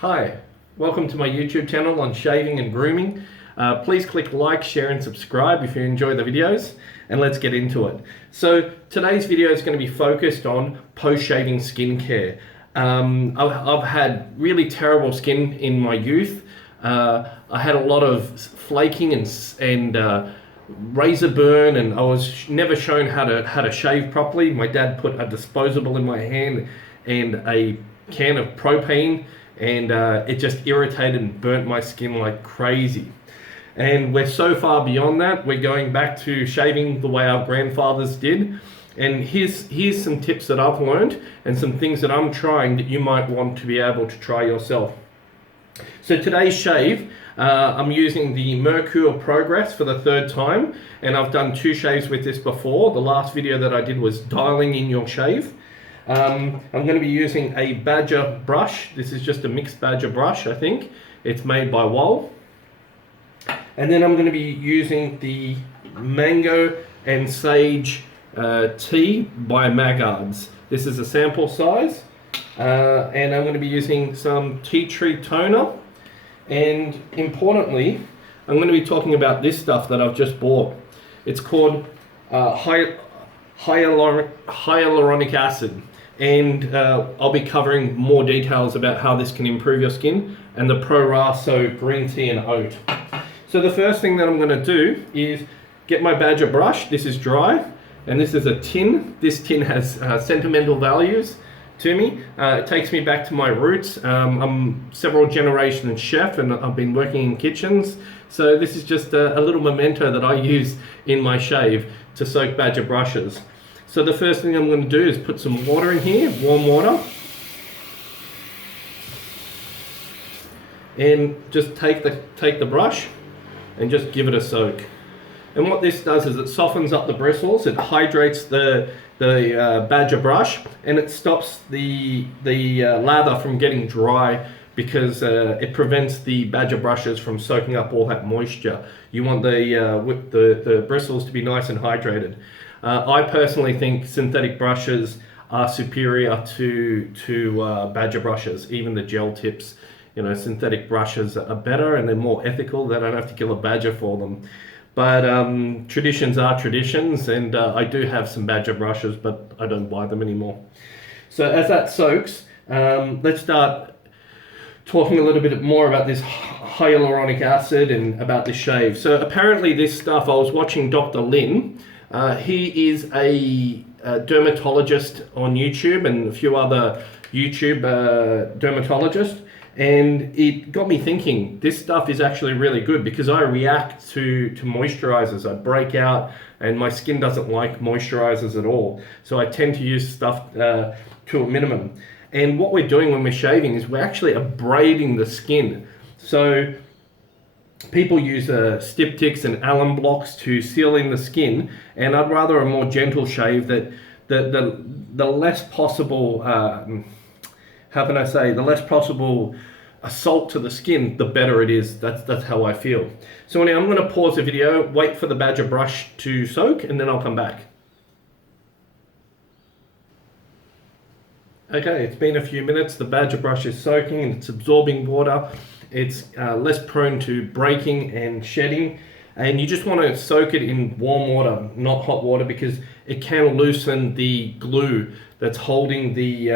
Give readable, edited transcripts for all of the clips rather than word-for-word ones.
Hi, welcome to my YouTube channel on shaving and grooming. Please click like, share and subscribe if you enjoy the videos, and let's get into it. So today's video is going to be focused on post-shaving skincare. I've had really terrible skin in my youth. I had a lot of flaking and razor burn, and I was never shown how to shave properly. My dad put a disposable in my hand and a can of propane, and it just irritated and burnt my skin like crazy. And we're so far beyond that. We're going back to shaving the way our grandfathers did. And here's some tips that I've learned and some things that I'm trying that you might want to be able to try yourself. So today's shave, I'm using the Merkur Progress for the third time, and I've done 2 shaves with this before. The last video that I did was dialing in your shave. I'm going to be using a badger brush. This is just a mixed badger brush, I think. It's made by Wall. And then I'm going to be using the mango and sage tea by Maggards. This is a sample size. And I'm going to be using some tea tree toner. And importantly, I'm going to be talking about this stuff that I've just bought. It's called Hyaluronic Acid. And I'll be covering more details about how this can improve your skin, and the Prorasso green tea and oat. So the first thing that I'm going to do is get my badger brush. This is dry, and this is a tin. This tin has sentimental values to me. It takes me back to my roots. I'm several generations chef, and I've been working in kitchens. So this is just a little memento that I use in my shave to soak badger brushes. So the first thing I'm going to do is put some water in here, warm water, and just take the brush and just give it a soak. And what this does is it softens up the bristles, it hydrates the badger brush, and it stops the lather from getting dry, because it prevents the badger brushes from soaking up all that moisture. You want the bristles to be nice and hydrated. I personally think synthetic brushes are superior to badger brushes, even the gel tips. You know, synthetic brushes are better and they're more ethical. They don't have to kill a badger for them. But traditions are traditions, and I do have some badger brushes, but I don't buy them anymore. So as that soaks, let's start talking a little bit more about this hyaluronic acid and about this shave. So apparently this stuff, I was watching Dr. Lin. He is a dermatologist on YouTube and a few other YouTube dermatologists. And it got me thinking, this stuff is actually really good, because I react to moisturizers. I break out and my skin doesn't like moisturizers at all. So I tend to use stuff to a minimum. And what we're doing when we're shaving is we're actually abrading the skin. So people use styptics and alum blocks to seal in the skin, and I'd rather a more gentle shave that the less possible, how can I say, the less possible assault to the skin, the better it is. That's how I feel. So anyway, I'm going to pause the video, wait for the badger brush to soak, and then I'll come back. Okay, it's been a few minutes. The badger brush is soaking and it's absorbing water. It's less prone to breaking and shedding, and you just want to soak it in warm water, not hot water, because it can loosen the glue that's holding the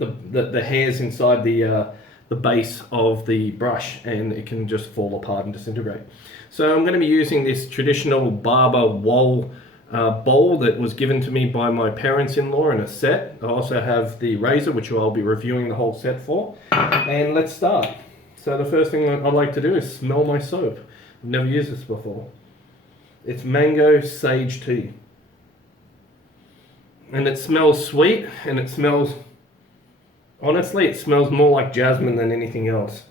hairs inside the base of the brush, and it can just fall apart and disintegrate. So I'm going to be using this traditional barber Wall bowl that was given to me by my parents-in-law in a set. I also have the razor, which I'll be reviewing the whole set for. And let's start. So the first thing that I like to do is smell my soap. I've never used this before. It's mango sage tea. And it smells sweet, and it smells, honestly, it smells more like jasmine than anything else.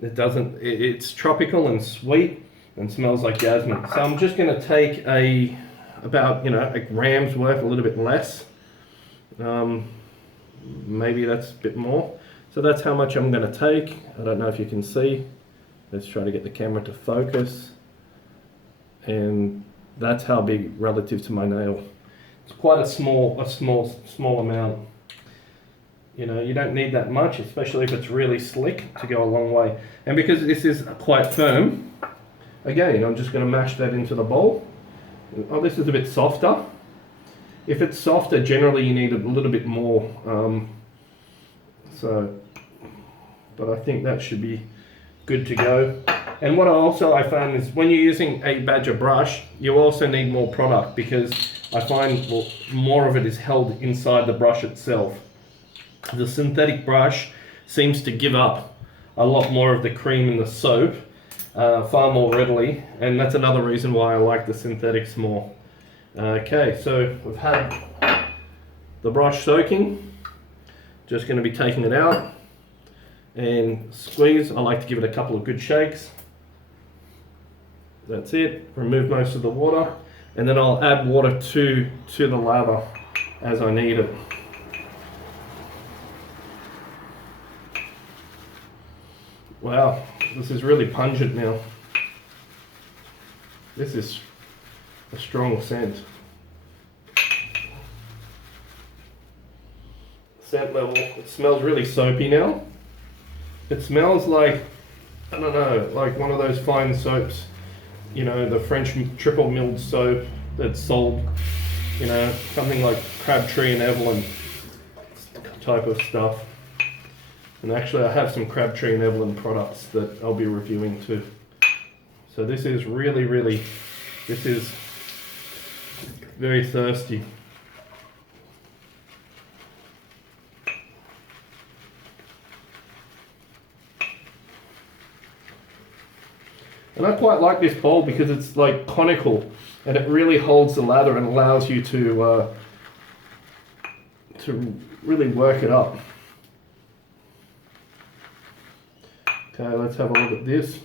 It's tropical and sweet and smells like jasmine. So I'm just going to take about a gram's worth, a little bit less. Maybe that's a bit more. So that's how much I'm going to take. I don't know if you can see. Let's try to get the camera to focus. And that's how big relative to my nail. It's quite a small amount. You know, you don't need that much, especially if it's really slick, to go a long way. And because this is quite firm, again, I'm just going to mash that into the bowl. Oh, this is a bit softer. If it's softer, generally you need a little bit more. But I think that should be good to go. And what I found is when you're using a badger brush, you also need more product, because I find more of it is held inside the brush itself. The synthetic brush seems to give up a lot more of the cream in the soap far more readily, and that's another reason why I like the synthetics more. Okay, so we've had the brush soaking. Just going to be taking it out and squeeze. I like to give it a couple of good shakes. That's it. Remove most of the water, and then I'll add water to the lather as I need it. Wow, this is really pungent now. This is a strong scent. Scent level, it smells really soapy now. It smells like, I don't know, like one of those fine soaps, you know, the French triple milled soap that's sold, you know, something like Crabtree and Evelyn type of stuff. And actually I have some Crabtree and Evelyn products that I'll be reviewing too. So this is really, this is very thirsty. And I quite like this bowl because it's like conical, and it really holds the lather and allows you to really work it up. Okay, let's have a look at this.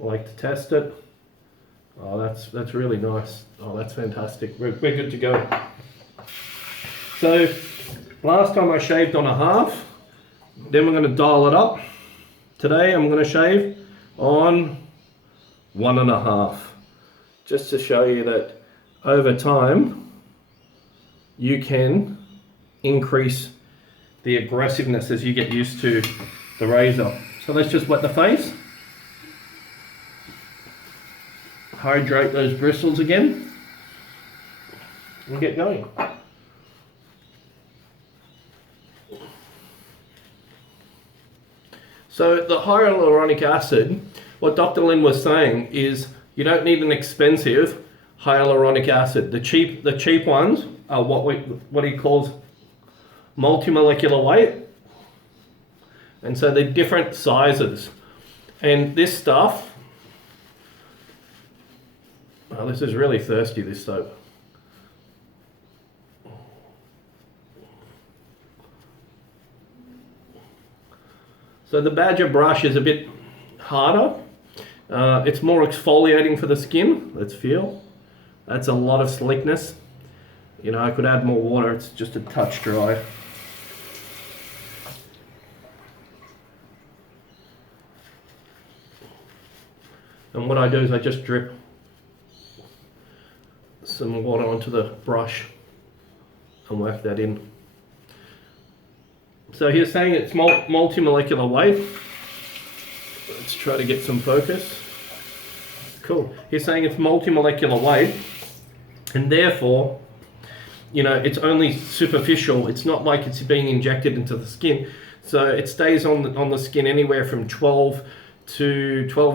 I like to test it. Oh, that's really nice. Oh, that's fantastic. We're good to go. So, last time I shaved on a half. Then we're going to dial it up. Today I'm going to shave on 1.5. Just to show you that over time you can increase the aggressiveness as you get used to the razor. So let's just wet the face. Hydrate those bristles again. And get going. So the hyaluronic acid, what Dr. Lin was saying is you don't need an expensive hyaluronic acid. The cheap ones are what he calls multimolecular weight. And so they're different sizes. And this stuff, oh, this is really thirsty, this soap. So the Badger brush is a bit harder. It's more exfoliating for the skin. Let's feel. That's a lot of slickness. You know, I could add more water. It's just a touch dry. And what I do is I just drip some water onto the brush and work that in. So he's saying it's multimolecular weight. Let's try to get some focus. Cool. He's saying it's multimolecular weight, and therefore, you know, it's only superficial. It's not like it's being injected into the skin. So it stays on the skin anywhere from 12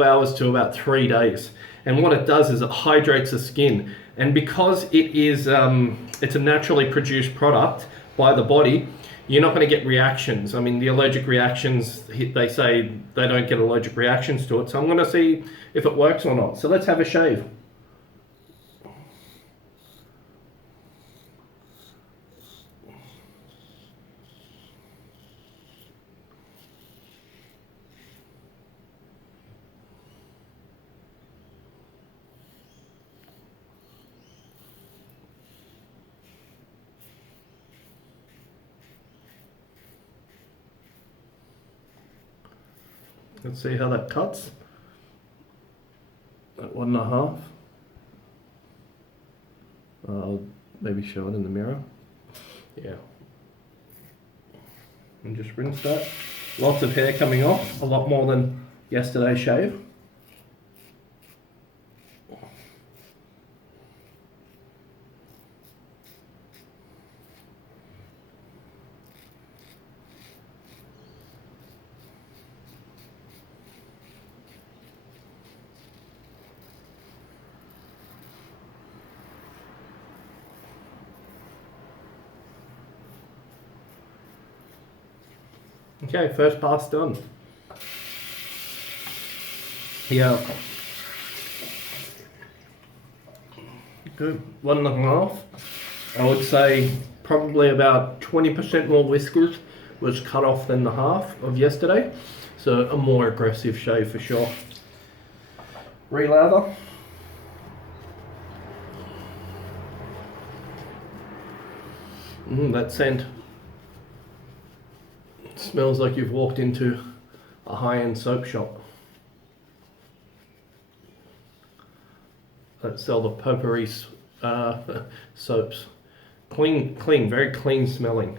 hours to about 3 days. And what it does is it hydrates the skin. And because it is it's a naturally produced product by the body, you're not going to get reactions. I mean, the allergic reactions, they say they don't get allergic reactions to it. So I'm going to see if it works or not. So let's have a shave. Let's see how that cuts at 1.5. I'll maybe show it in the mirror. Yeah. And just rinse that. Lots of hair coming off, a lot more than yesterday's shave. Okay, first pass done. Yeah. Good. 1.5. I would say probably about 20% more whiskers was cut off than the half of yesterday. So a more aggressive shave for sure. Relather. That scent. Smells like you've walked into a high-end soap shop that sell the potpourri soaps. Clean, very clean smelling.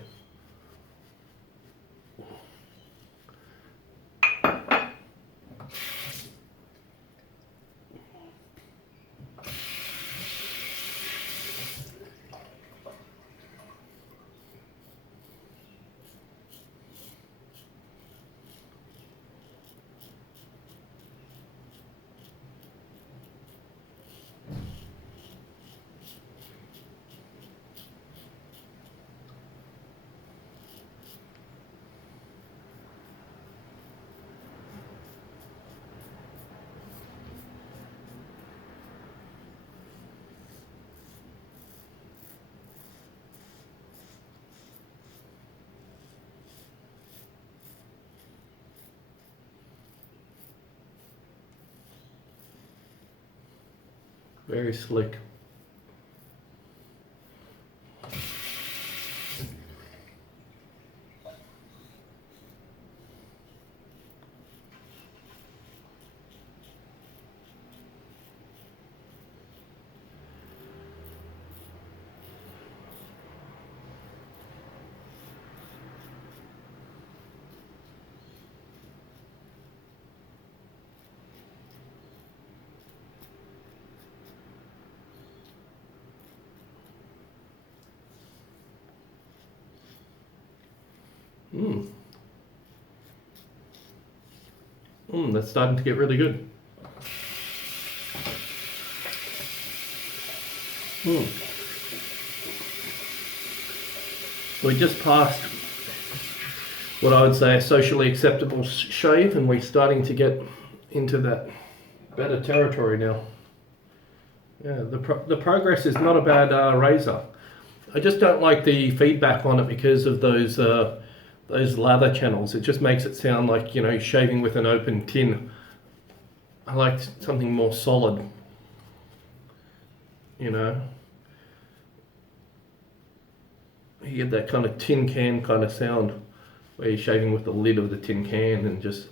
Very slick. That's starting to get really good. So we just passed what I would say a socially acceptable shave, and we're starting to get into that better territory now. Yeah, the progress is not a bad razor. I just don't like the feedback on it because of those lather channels. It just makes it sound like, you know, shaving with an open tin. I like something more solid, you know. You get that kind of tin can kind of sound where you're shaving with the lid of the tin can and just...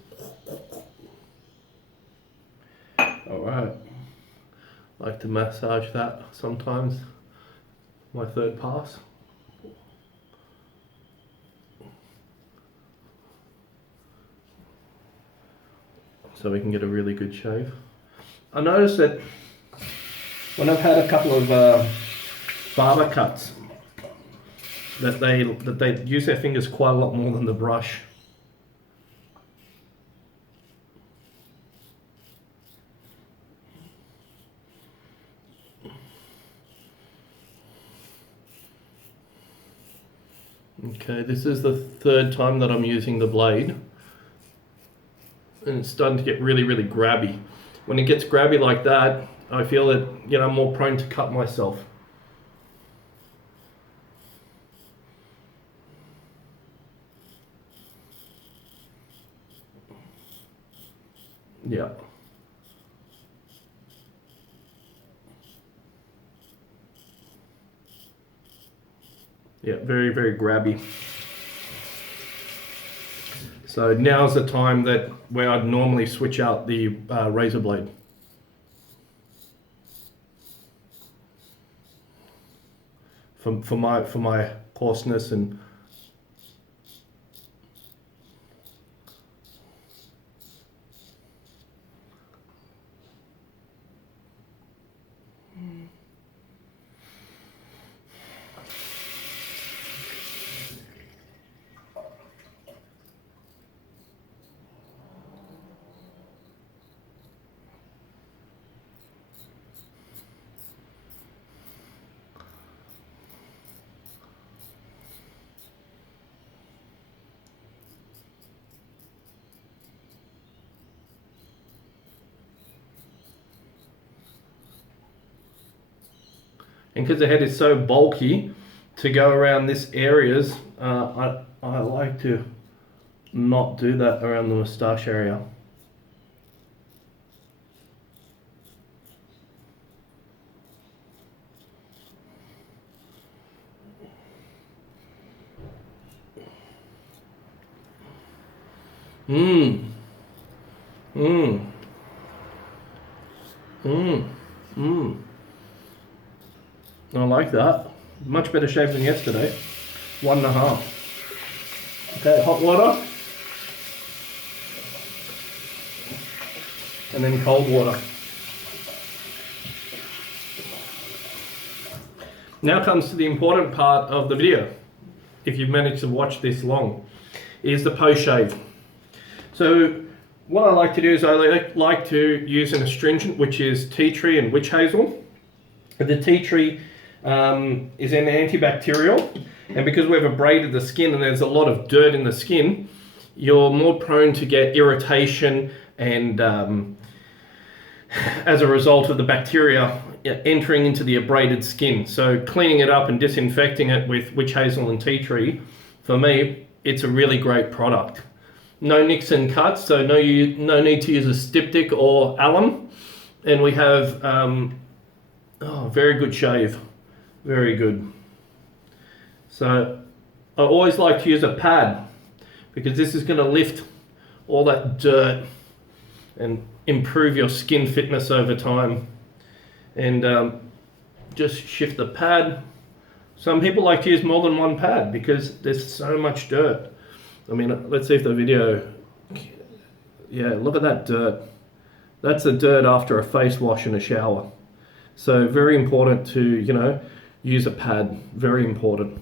Alright. I like to massage that sometimes. My third pass. So we can get a really good shave. I noticed that when I've had a couple of barber cuts, that they use their fingers quite a lot more than the brush. Okay, this is the third time that I'm using the blade. And it's starting to get really, really grabby. When it gets grabby like that, I feel that, you know, I'm more prone to cut myself. Yeah. Yeah, very, very grabby. So now's the time that where I'd normally switch out the razor blade. For my coarseness and And because the head is so bulky, to go around this areas, I like to not do that around the moustache area. Mmm. Mmm. Mmm. Mmm. I like that. Much better shape than yesterday. 1.5. Okay, hot water. And then cold water. Now comes to the important part of the video, if you've managed to watch this long, is the post-shave. So what I like to do is I like to use an astringent, which is tea tree and witch hazel. The tea tree is an antibacterial, and because we've abraded the skin and there's a lot of dirt in the skin, you're more prone to get irritation and as a result of the bacteria entering into the abraded skin. So cleaning it up and disinfecting it with witch hazel and tea tree, for me, it's a really great product. No nicks and cuts, so no need to use a styptic or alum. And we have very good shave, very good. So I always like to use a pad because this is going to lift all that dirt and improve your skin fitness over time. And just shift the pad. Some people like to use more than one pad because there's so much dirt. I mean, let's see if the video, yeah, look at that dirt. That's the dirt after a face wash and a shower. So very important to, use a pad, very important.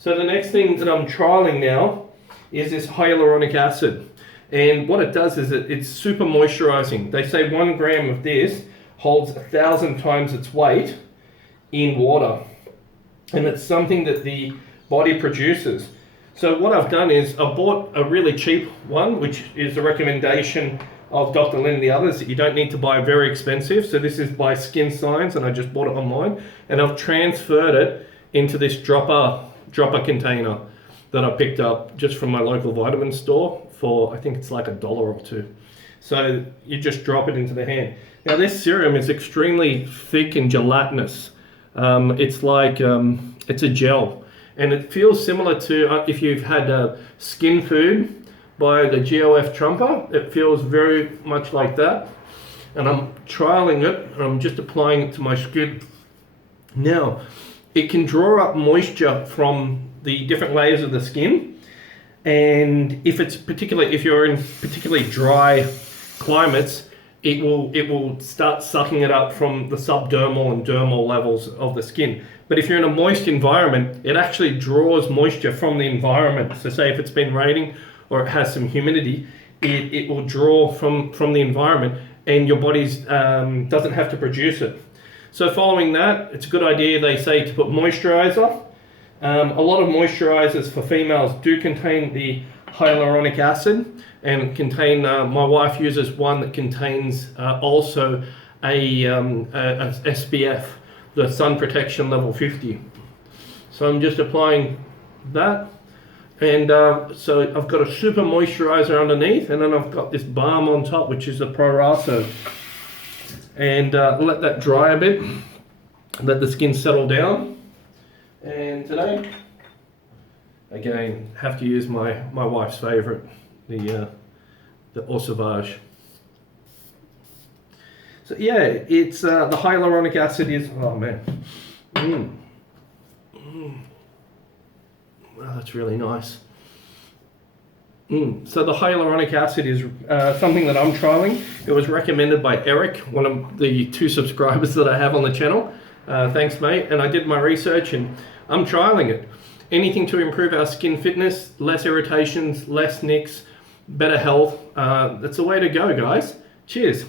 So the next thing that I'm trialing now is this hyaluronic acid. And what it does is it's super moisturizing. They say 1 gram of this holds 1,000 times its weight in water. And it's something that the body produces. So what I've done is I bought a really cheap one, which is the recommendation of Dr. Lynn and the others, that you don't need to buy very expensive. So this is by Skin Science, and I just bought it online. And I've transferred it into this dropper container that I picked up just from my local vitamin store for, I think it's like $1 or $2. So you just drop it into the hand. Now this serum is extremely thick and gelatinous. It's like, it's a gel. And it feels similar to if you've had skin food by the GOF Trumper. It feels very much like that. And I'm trialing it. I'm just applying it to my skin. Now, it can draw up moisture from the different layers of the skin. And if you're in particularly dry climates, it will start sucking it up from the subdermal and dermal levels of the skin. But if you're in a moist environment, it actually draws moisture from the environment. So say if it's been raining or it has some humidity, it will draw from the environment, and your body doesn't have to produce it. So following that, it's a good idea, they say, to put moisturizer. A lot of moisturizers for females do contain the hyaluronic acid, and contain, my wife uses one that contains also a SPF, the sun protection level 50. So I'm just applying that, and so I've got a super moisturizer underneath, and then I've got this balm on top, which is the Prorasso. And let that dry a bit, let the skin settle down. And today, again, have to use my wife's favorite, the Eau Sauvage. So yeah, it's the hyaluronic acid is, oh man, Wow, that's really nice. So the hyaluronic acid is something that I'm trialing. It was recommended by Eric, one of the 2 subscribers that I have on the channel. Thanks, mate. And I did my research and I'm trialing it. Anything to improve our skin fitness, less irritations, less nicks, better health. That's the way to go, guys. Cheers.